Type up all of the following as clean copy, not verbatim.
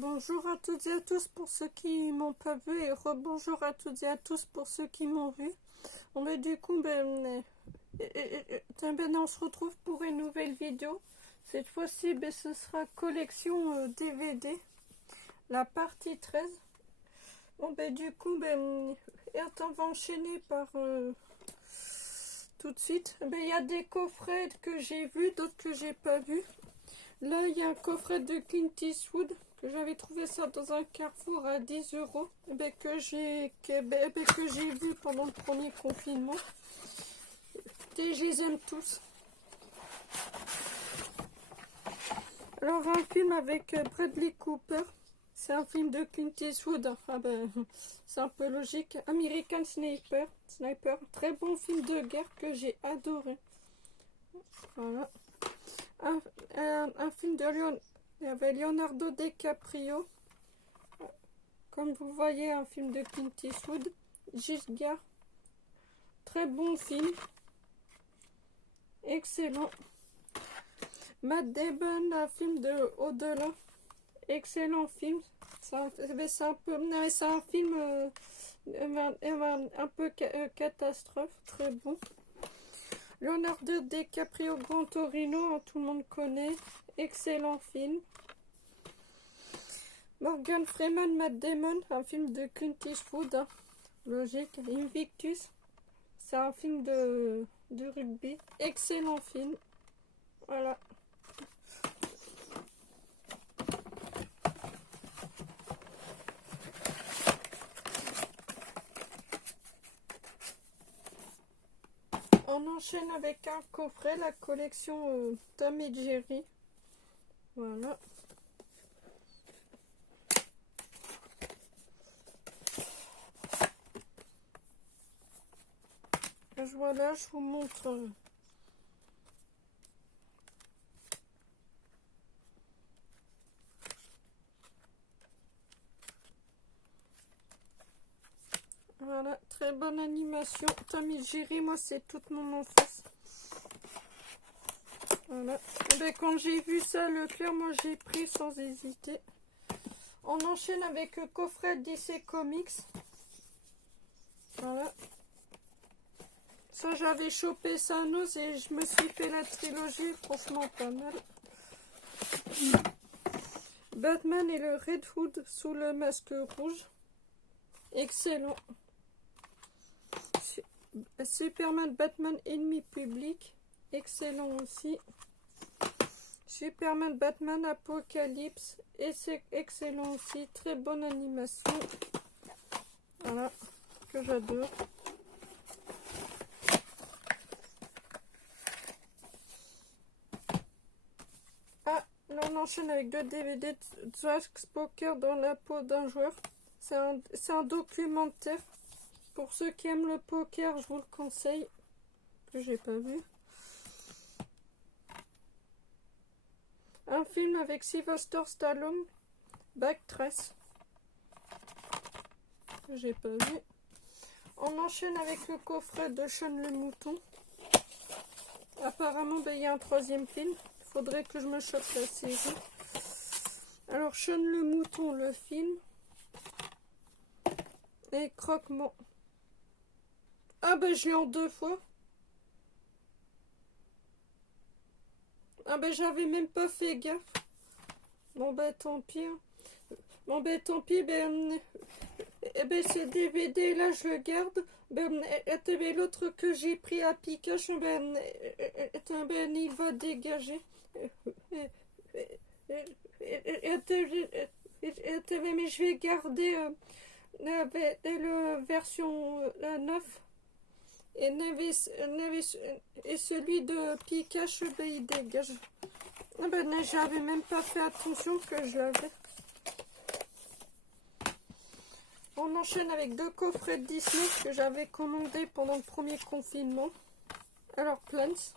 Bonjour à toutes et à tous pour ceux qui m'ont pas vu et rebonjour à toutes et à tous pour ceux qui m'ont vu. Du coup, on se retrouve pour une nouvelle vidéo. Cette fois-ci, ce sera collection DVD, la partie 13. Du coup, on va enchaîner par tout de suite. Il y a des coffrets que j'ai vus, d'autres que j'ai pas vus. Là, il y a un coffret de Clint Eastwood que j'avais trouvé ça dans un carrefour à 10 euros, que j'ai vu pendant le premier confinement. Et je les aime tous. Alors, un film avec Bradley Cooper. C'est un film de Clint Eastwood. C'est un peu logique. American Sniper. Très bon film de guerre que j'ai adoré. Voilà. Un film de Leonardo DiCaprio. Comme vous voyez, un film de Clint Eastwood. Giscard. Très bon film. Excellent. Matt Damon, un film de Au-delà. Excellent film. C'est un film un peu catastrophe. Très bon. Leonardo DiCaprio, Gran Torino, tout le monde connaît. Excellent film. Morgan Freeman, Matt Damon, un film de Clint Eastwood. Logique. Invictus, c'est un film de rugby. Excellent film. Voilà. On enchaîne avec un coffret, la collection Tom et Jerry. Voilà. Voilà, je vous montre. Voilà, très bonne animation. Tom et Jerry, moi c'est toute mon enfance. Voilà. Quand j'ai vu ça, Leclerc, moi j'ai pris sans hésiter. On enchaîne avec le coffret DC Comics. Voilà. Ça, j'avais chopé ça à nous et je me suis fait la trilogie, franchement pas mal. Batman et le Red Hood sous le masque rouge. Excellent. Superman, Batman, ennemi public. Excellent aussi. Superman, Batman, Apocalypse. Et c'est excellent aussi. Très bonne animation. Voilà. Que j'adore. Ah, là on enchaîne avec 2 DVD de Jack Poker dans la peau d'un joueur. C'est un documentaire. Pour ceux qui aiment le poker, je vous le conseille. Que j'ai pas vu. Un film avec Sylvester Stallone, Backtrace. Que j'ai pas vu. On enchaîne avec le coffret de Sean le Mouton. Apparemment, il y a un 3e film. Il faudrait que je me chope la série. Alors, Sean le Mouton, le film. Et Croque-Mort. Ah je l'ai en 2 fois. Ah j'avais même pas fait gaffe. Bon tant pis. Bon tant pis, ce DVD là je le garde. L'autre que j'ai pris à Pikachu, il va dégager. Mais je vais garder la version 9. Et celui de Pikachu, il dégage. J'avais même pas fait attention que je l'avais. On enchaîne avec 2 coffrets de Disney que j'avais commandés pendant le premier confinement. Alors, Plants.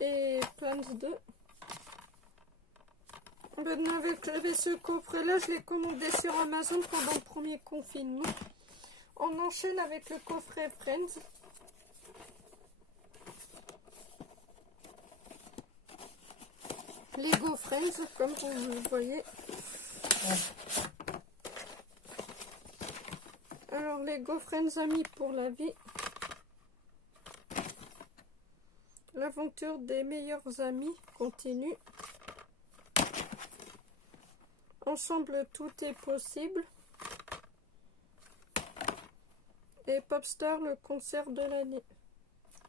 Et Plants 2. Avec ce coffret-là, je l'ai commandé sur Amazon pendant le premier confinement. On enchaîne avec le coffret Friends. Lego Friends, comme vous le voyez. Alors, Lego Friends, amis pour la vie. L'aventure des meilleurs amis continue. Ensemble, tout est possible. Et Popstar, le concert de l'année.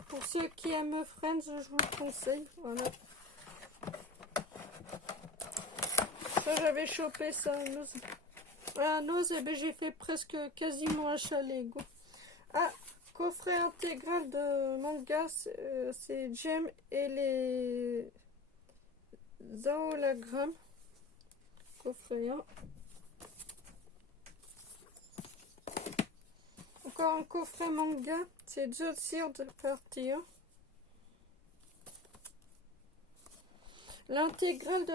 Pour ceux qui aiment Friends, je vous le conseille. Voilà. Ça, j'avais chopé ça à Noz. À Noz, eh ben, j'ai fait presque quasiment achat Lego. Ah, coffret intégral de manga, c'est Jem et les hologrammes. Coffret 1. Encore un coffret manga, c'est The Third Party 1. L'intégrale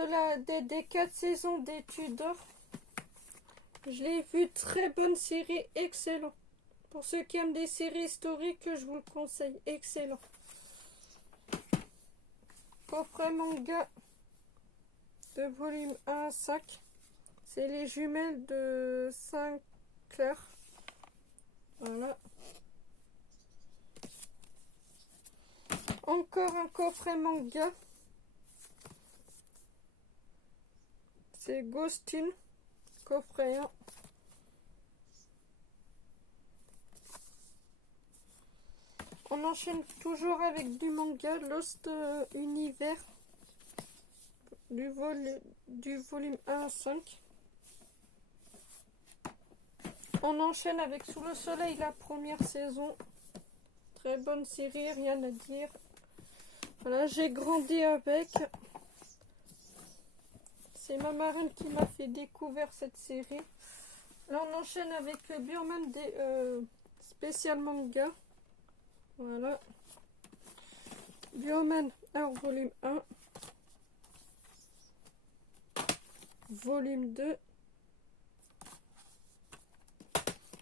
des 4 saisons des Tudors. Je l'ai vu, très bonne série, excellent. Pour ceux qui aiment des séries historiques, je vous le conseille, excellent. Coffret manga de volume 1 à 5. C'est les jumelles de Sinclair. Voilà. Encore un coffret manga. C'est Ghostin, coffret 1. On enchaîne toujours avec du manga, Lost Univers, du volume 1 à 5. On enchaîne avec Sous le soleil, la première saison. Très bonne série, rien à dire. Voilà, j'ai grandi avec. C'est ma marraine qui m'a fait découvrir cette série. Là, on enchaîne avec Bioman des spécial manga. Voilà. Bioman, alors volume 1. Volume 2.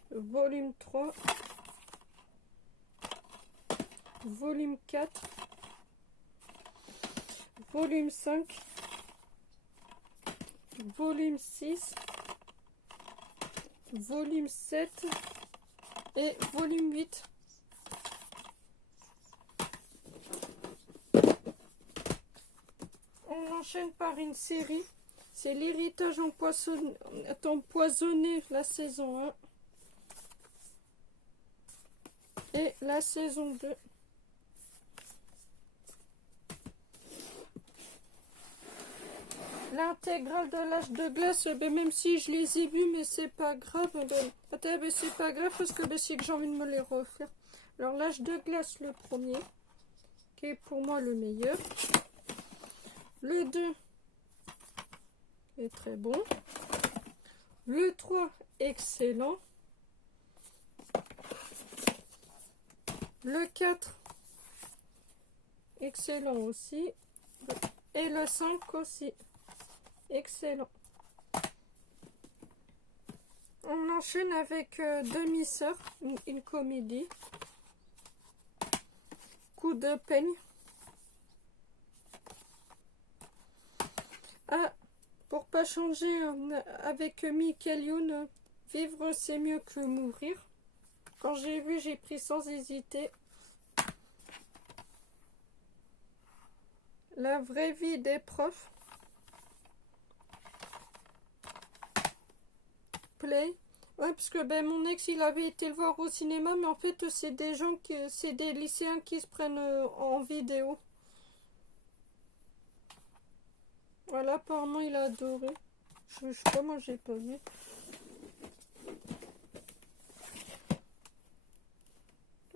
Volume 3. Volume 4. Volume 5. Volume 6. Volume 7. Et volume 8. On enchaîne par une série. C'est l'héritage empoisonné, la saison 1. Et la saison 2. L'intégrale de l'âge de glace, ben, même si je les ai vus, mais c'est pas grave. Ben, c'est pas grave parce que ben, c'est que j'ai envie de me les refaire. Alors l'âge de glace, le premier, qui est pour moi le meilleur. Le 2 est très bon. Le 3, excellent. Le 4, excellent aussi. Et le 5 aussi. Excellent. On enchaîne avec Demi-sœur, une comédie. Coup de peigne. Ah, pour pas changer avec Michael Youn, vivre c'est mieux que mourir. Quand j'ai vu, j'ai pris sans hésiter. La vraie vie des profs. Play. Ouais, parce que ben, mon ex, il avait été le voir au cinéma, mais en fait, c'est des gens c'est des lycéens qui se prennent en vidéo. Voilà, apparemment, il a adoré. Je sais pas, moi, j'ai pas vu.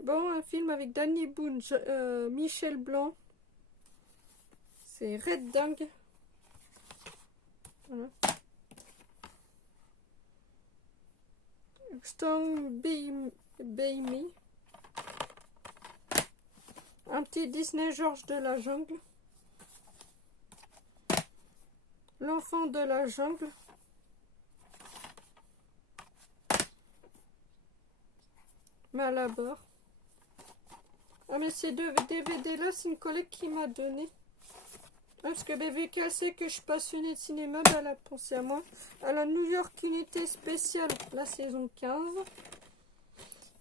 Bon, un film avec Danny Boone, Michel Blanc. C'est Red Dingue. Voilà. Stand by Me. Un petit Disney Georges de la jungle. L'enfant de la jungle. Malabar. Ah mais ces deux DVD là, c'est une collègue qui m'a donné. Parce que vu qu'elle sait que je suis passionnée de cinéma, elle a pensé à moi. Elle a New York Unité Spéciale, la saison 15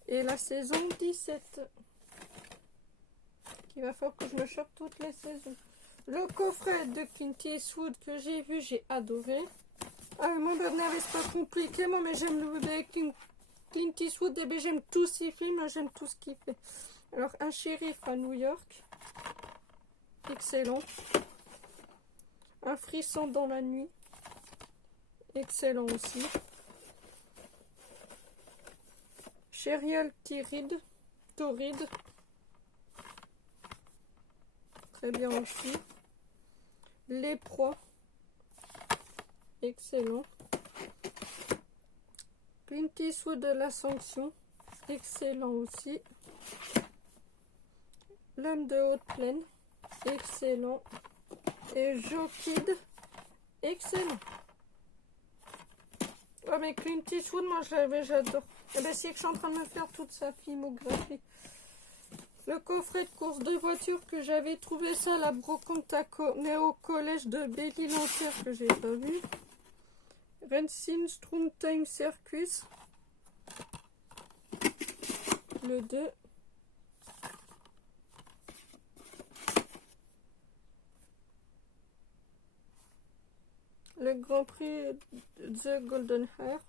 et la saison 17. Il va falloir que je me chope toutes les saisons. Le coffret de Clint Eastwood que j'ai vu, j'ai adoré. Ah, mon Bernard, c'est pas compliqué, moi, mais j'aime le Clint Eastwood, et bien j'aime tous ses films, j'aime tout ce qu'il fait. Alors, un shérif à New York, excellent. Un frisson dans la nuit, excellent aussi. Serial Torride, très bien aussi. Les proies, excellent. Clint Eastwood de la sanction, excellent aussi. L'homme de haute plaine, excellent. Et Joe Kidd, excellent. Oh mais Clint Eastwood, moi j'adore. Et bien c'est que je suis en train de me faire toute sa filmographie. Le coffret de course de voiture que j'avais trouvé ça à la brocante au collège de Belle-Île-en-Terre que j'ai pas vu. Racing Strong Time Circus. Le 2. Le Grand Prix The Golden Hair.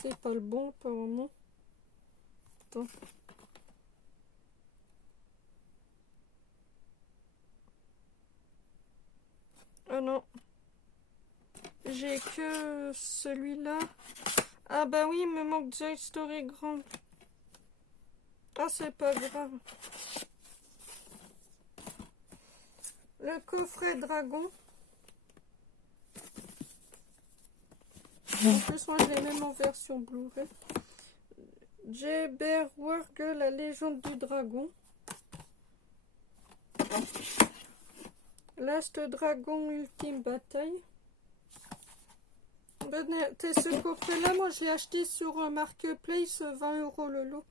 C'est pas le bon apparemment. Attends. Ah non. J'ai que celui-là. Ah bah oui, il me manque The Story Grand. Ah, c'est pas grave. Le coffret dragon. En plus, moi, je l'ai même en version Blu-ray. Jabberwock, la légende du dragon. Last Dragon Ultime Bataille. Ce coffret-là, moi, je l'ai acheté sur Marketplace, 20 € le lot.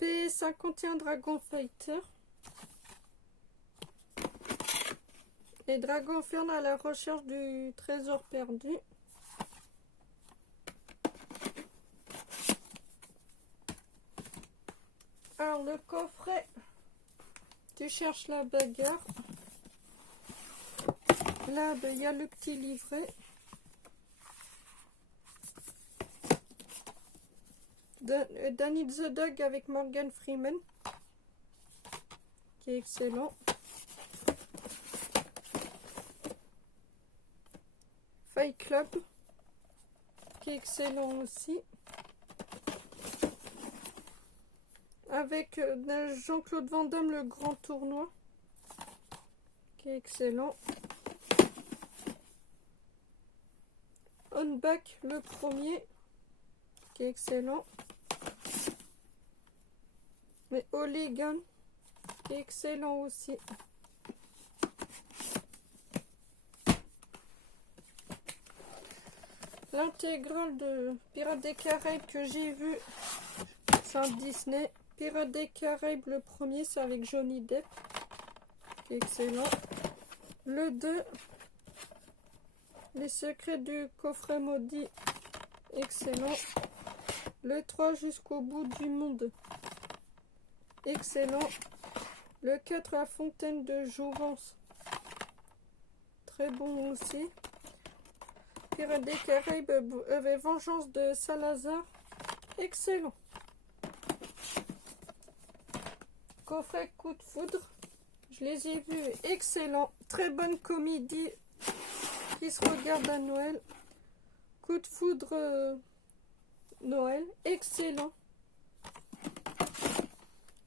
P51 Dragon Fighter. Et Dragon Fern à la recherche du trésor perdu. Alors le coffret, tu cherches la bagarre. Là, il y a le petit livret. Danny the Dog avec Morgan Freeman, qui est excellent. Fight Club, qui est excellent aussi. Avec Jean-Claude Van Damme, le grand tournoi, qui est excellent. On Back, le premier, qui est excellent. Mais Hooligan, qui est excellent aussi. L'intégrale de Pirates des Caraïbes que j'ai vu, c'est un Disney. Pirates des Caraïbes, le premier, c'est avec Johnny Depp, qui est excellent. Le 2, Les secrets du coffret maudit, excellent. Le 3, Jusqu'au bout du monde, excellent. Le 4, La fontaine de Jouvence, très bon aussi. Pirates des Caraïbes avec Vengeance de Salazar, excellent. Coffret Coup de foudre, je les ai vus, excellent. Très bonne comédie qui se regarde à Noël. Coup de foudre Noël, excellent.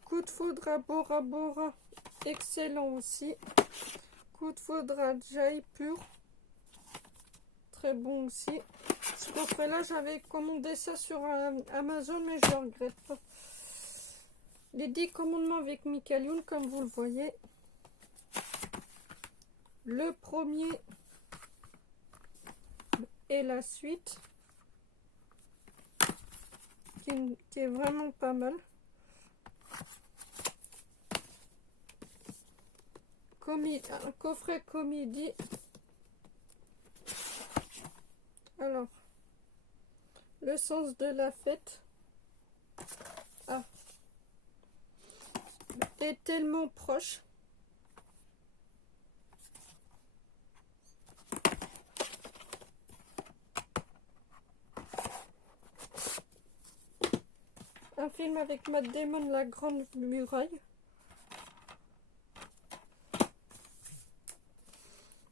Coup de foudre à Bora Bora, excellent aussi. Coup de foudre à Jaipur, très bon aussi. Ce coffret-là, j'avais commandé ça sur Amazon, mais je ne regrette pas. Les 10 commandements avec Michael Youn, comme vous le voyez. Le premier et la suite, qui est vraiment pas mal. un coffret comédie. Alors, le sens de la fête. Ah. Est tellement proche. Un film avec Matt Damon, La Grande Muraille.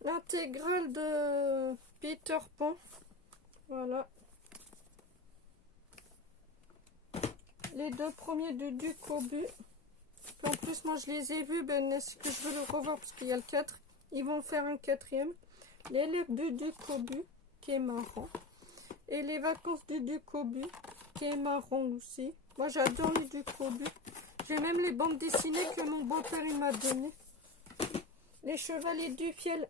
L'intégrale de Peter Pan. Voilà. Les deux premiers de Duc au but. En plus, moi, je les ai vus. Ben, est-ce que je veux le revoir parce qu'il y a le 4. Ils vont faire un 4e. L'élève du Duc au but, qui est marrant. Et les vacances du Duc au but, qui est marrant aussi. Moi, j'adore les Duc au but. J'ai même les bandes dessinées que mon beau-père m'a données. Les Chevaliers du Fiel.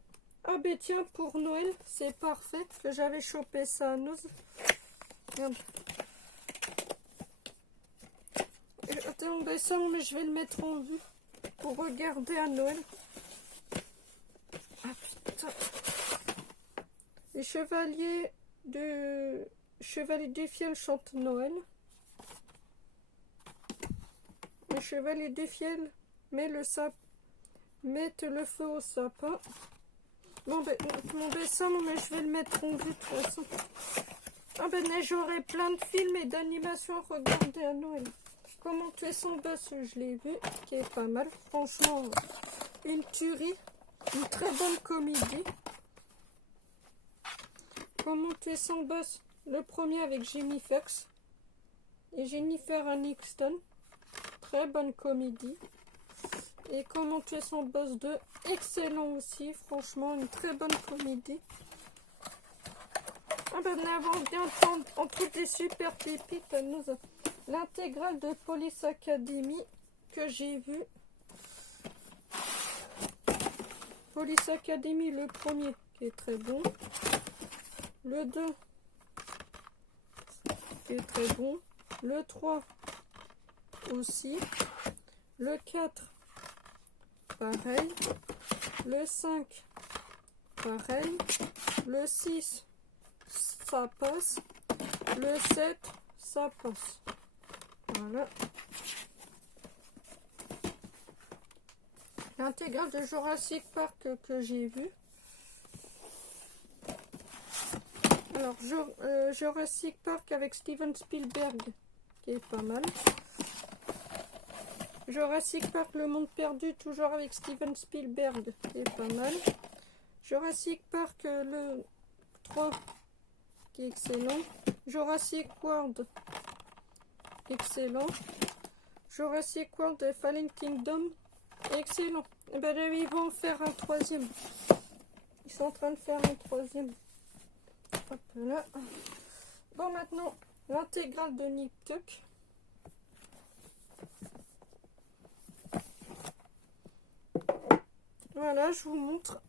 Ah ben tiens, pour Noël, c'est parfait. Que j'avais chopé ça à Noz. Merde. Attends, ben ça, mais je vais le mettre en vue. Pour regarder à Noël. Ah putain. Les Chevaliers du Fiel chantent Noël. Les Chevaliers du Fiel mettent le feu au sapin. Bon ben, mon dessin, mais je vais le mettre en vue de toute façon. Ah ben, j'aurai plein de films et d'animations à regarder à Noël. Comment tuer son boss, je l'ai vu, qui est pas mal. Franchement, une tuerie, une très bonne comédie. Comment tuer son boss, le premier avec Jamie Foxx et Jennifer Aniston. Très bonne comédie. Et Comment tuer son boss 2, excellent aussi, franchement, une très bonne comédie. Ah ben, nous avons bien en toutes les super pépites, l'intégrale de Police Academy que j'ai vu. Police Academy, le premier, qui est très bon. Le 2, qui est très bon. Le 3, aussi. Le 4, pareil. Le 5, pareil. Le 6, ça passe. Le 7, ça passe. Voilà. L'intégrale de Jurassic Park que j'ai vu. Alors, Jurassic Park avec Steven Spielberg, qui est pas mal. Jurassic Park, Le Monde Perdu, toujours avec Steven Spielberg, qui est pas mal. Jurassic Park, le 3, qui est excellent. Jurassic World, excellent. Jurassic World et Fallen Kingdom, excellent. Et ben là, ils vont faire un 3e. Ils sont en train de faire un 3e. Hop là. Bon, maintenant, l'intégrale de Nip Tuck. Voilà, je vous montre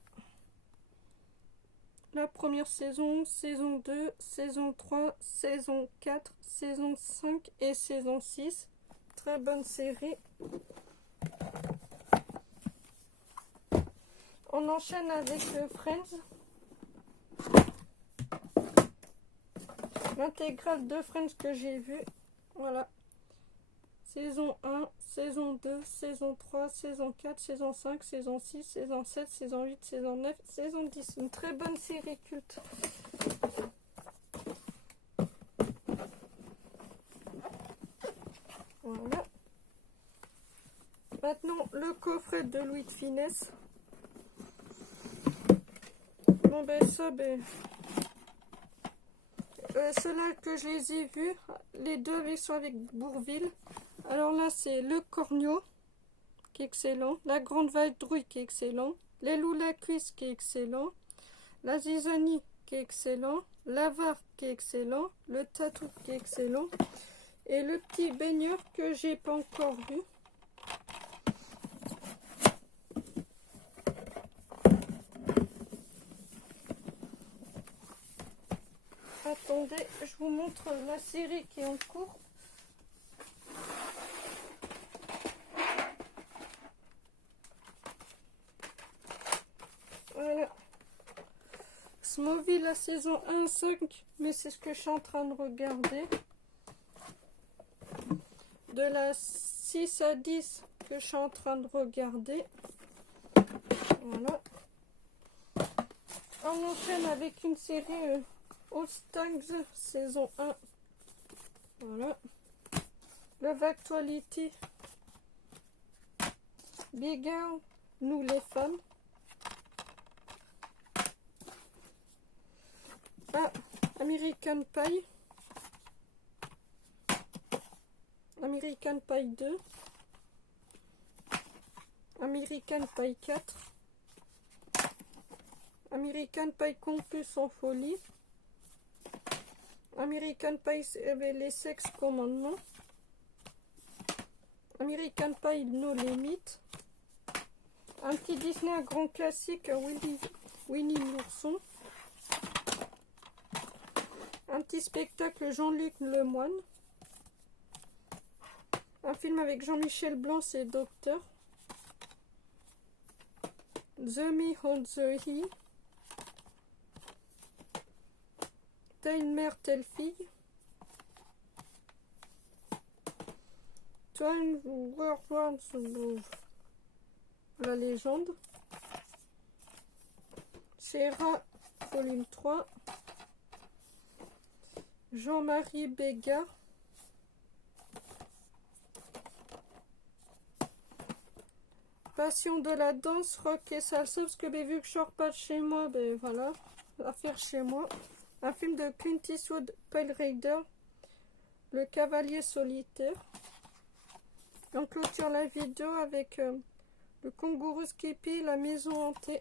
la première saison, saison 2, saison 3, saison 4, saison 5 et saison 6. Très bonne série. On enchaîne avec Friends. L'intégrale de Friends que j'ai vue. Voilà. Saison 1, saison 2, saison 3, saison 4, saison 5, saison 6, saison 7, saison 8, saison 9, saison 10. Une très bonne série culte. Voilà. Maintenant, le coffret de Louis de Funès. Bon ben ça, ben... ceux-là que je les ai vus, les deux sont avec Bourvil. Alors là, c'est Le Corneau, qui est excellent. La Grande Vadrouille, qui est excellent. Les Loups la Cuisse, qui est excellent. La Zizonie, qui est excellent. L'Avare, qui est excellent. Le Tatou, qui est excellent. Et le Petit Baigneur, que j'ai pas encore vu. Attendez, je vous montre la série qui est en cours. Smallville, la saison 1-5, mais c'est ce que je suis en train de regarder. De la 6 à 10 que je suis en train de regarder. Voilà. On enchaîne avec une série All Stars saison 1. Voilà. Love Actuality. Big Girl, nous les femmes. Ah, American Pie. American Pie 2. American Pie 4. American Pie Campus en folie. American Pie les sex commandements. American Pie No Limit. Un petit Disney, un grand classique, Winnie l'ourson. Un petit spectacle, Jean-Luc Lemoine. Un film avec Jean-Michel Blanc, c'est Docteur. The Me on the Hill. Telle mère, telle fille. Twin World, la légende. Serra, volume 3. Jean-Marie Bégard. Passion de la danse, rock et salsa, parce que vu que je sors pas de chez moi, ben voilà, à faire chez moi. Un film de Clint Eastwood, Pale Rider, Le Cavalier Solitaire. On clôture la vidéo avec le kangourou Skippy, la maison hantée.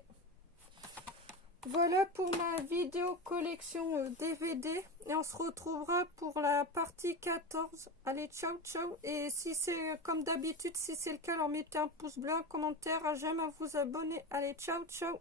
Voilà pour ma vidéo collection DVD et on se retrouvera pour la partie 14. Allez, ciao ciao, et si c'est comme d'habitude, si c'est le cas, alors mettez un pouce bleu, un commentaire, un j'aime, à vous abonner. Allez, ciao ciao.